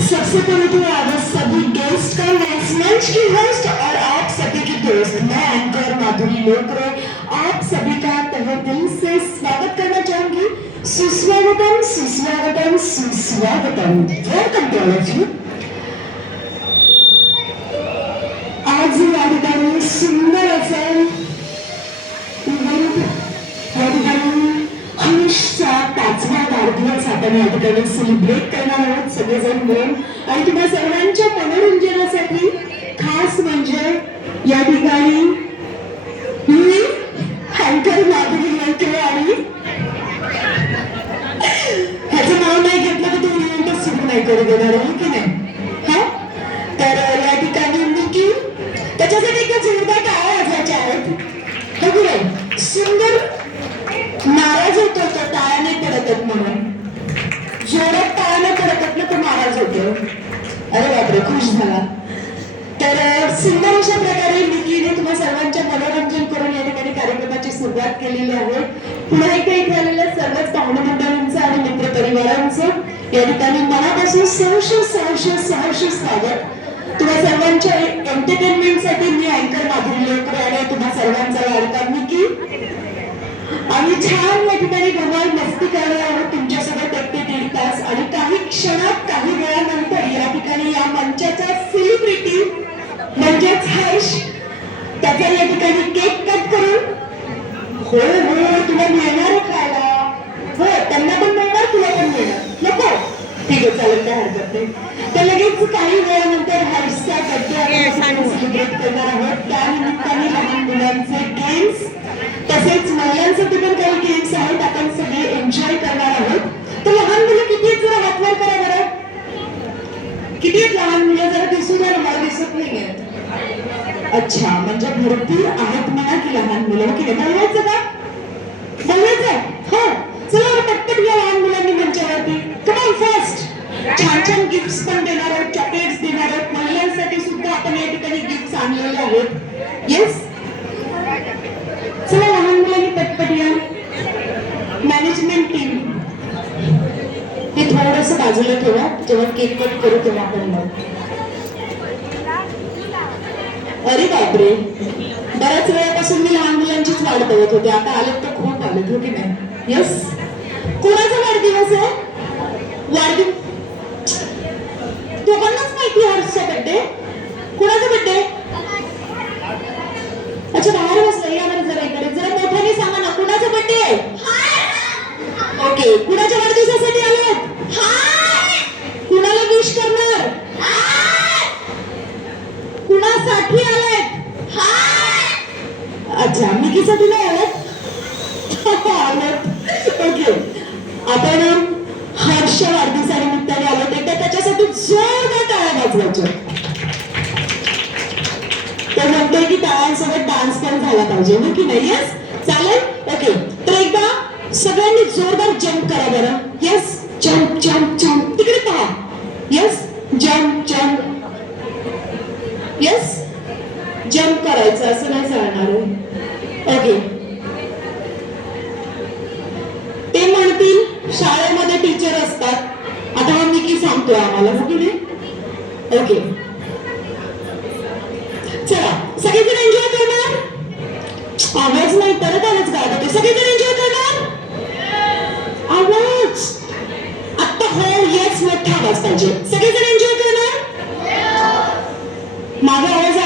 सबसे पहले तो आवाज सभी गेस्ट का मंच की होस्ट और आप सभी की दोस्त मैं एंकर माधुरी लोकरे आप सभी का तहे दिल से स्वागत करना चाहूंगी। सुस्वागतम सुस्वागतम सुस्वागतम। Welcome to all of you. आज या ठिकाणी सुंदर असं हर्षचा 5वा वाढदिवस आपण या ठिकाणी सेलिब्रेट करणार आहोत सगळेजण मिळून आणि तुम्हा सर्वांच्या मनोरंजनासाठी खास म्हणजे या ठिकाणी मी अँकर माधुरी लोकरे आणि ह्याचं नाव नाही घेतलं तर तुम्ही इव्हेंटच सुरू नाही करू देणार हो की नाही हा तर या ठिकाणी निकी त्याच्यासाठी एक जोरदार टाळ्या वाजवायच्या आहेत हो की नाही सुंदर नाराज होतो तो टाळ्या नाही पडत म्हणून जोरात टाळ्या नाही पडत ना तो नाराज होतो अरे बापरे खुश झाला तर सुंदर अशा प्रकारे निकीने तुम्हा सर्वांच्या मनोरंजन करून या ठिकाणी कार्यक्रमाची सुरुवात केलेली आहे पुन्हा एकदा इथे आलेल्या सर्वच पाहुणे मंडळींचं आणि मित्र परिवारांचं या ठिकाणी मनापासून सहर्ष स्वागत तुम्हा सर्वांच्या एंटरटेनमेंटसाठी मी अँकर माधुरी लोकरे आणि तुम्हा सर्वांचा लाडका निकी आम्ही छान या ठिकाणी धमाल मस्ती करणार आहोत तुमच्यासोबत 1 ते 1.5 तास आणि काही क्षणात काही वेळानंतर या ठिकाणी या मंचाचा सेलिब्रिटी म्हणजेच हर्ष त्याचा या ठिकाणी केक कट करून हो तुला मिळणार खायला हो त्यांना पण मिळणार तुला पण मिळणार नको ठीक आहे चालेल काय हरकत नाही तर लगेच काही वेळानंतर हर्षचा बर्थडे सेलिब्रेट करणार आहोत त्यानिमित्ताने लहान मुलांचे गेम्स तसेच महिलांसाठी पण काही गेम्स आहेत आपण सगळे एन्जॉय करणार आहोत तर लहान मुलं किती आहेत जरा हात वर करा बरं किती आहेत लहान मुलं जरा दिसू द्या मला दिसत नाही आहेत अच्छा म्हणजे भरपूर आहेत म्हणा की लहान मुलं की बोलवायचं का बोलवायचं हो चला पटपट या लहान मुलांनी मंचावरती कम फास्ट छान गिफ्ट्स पण देणार आहोत चॉकलेट्स देणार आहोत महिलांसाठी सुद्धा आपण या ठिकाणी गिफ्ट्स आणलेले आहेत येस चला लहान मुलांनी पटपट या मॅनेजमेंट टीम हे थोडंसं बाजूला ठेवा जेव्हा केक कट करू तेव्हा आपण अरे बापरे बऱ्याच वेळापासून मी लहान मुलांचीच वाट बघत होते आता आलेत तर खूप आलेत हो की नाही यस कोणाचा वाढदिवस आहे वाढदिवस दोघांनाच माहिती हर्षचा बर्थडे कोणाचा बर्थडे अच्छा बाहेर बसला या बरं जरा इकडे जरा मोठ्याने सांगा ना कुणाचा बर्थडे आहे ओके कुणाच्या वाढदिवसासाठी आलात कुणाला विश करणार कुणासाठी आलात अच्छा निकीसाठी नाही आलात ओके आपण हर्ष वाढदिवसानिमित्ताने आलो ते त्याच्यासाठी जोरदार टाळ्या वाजवायच्या तो म्हणतोय की टाळ्यांसोबत डान्स पण झाला पाहिजे हो की नाही येस चालेल ओके तर एकदा सगळ्यांनी जोरदार जम्प करा बरं येस जम्प जम्प जम्प तिकडे पहा yes jump jump yes jump करायचं असं नाही चालणार ओके ते म्हणतील शाळेमध्ये टीचर असतात आता हा निकी सांगतोय आम्हाला हो की नाही ओके चला सगळेजण एन्जॉय करणार आवाज नाही परत आवाज गात होते सगळेजण एन्जॉय करणार आवाज आता हो येस मोठा आवाज पाहिजे सगळेजण एन्जॉय करणार माझा आवाज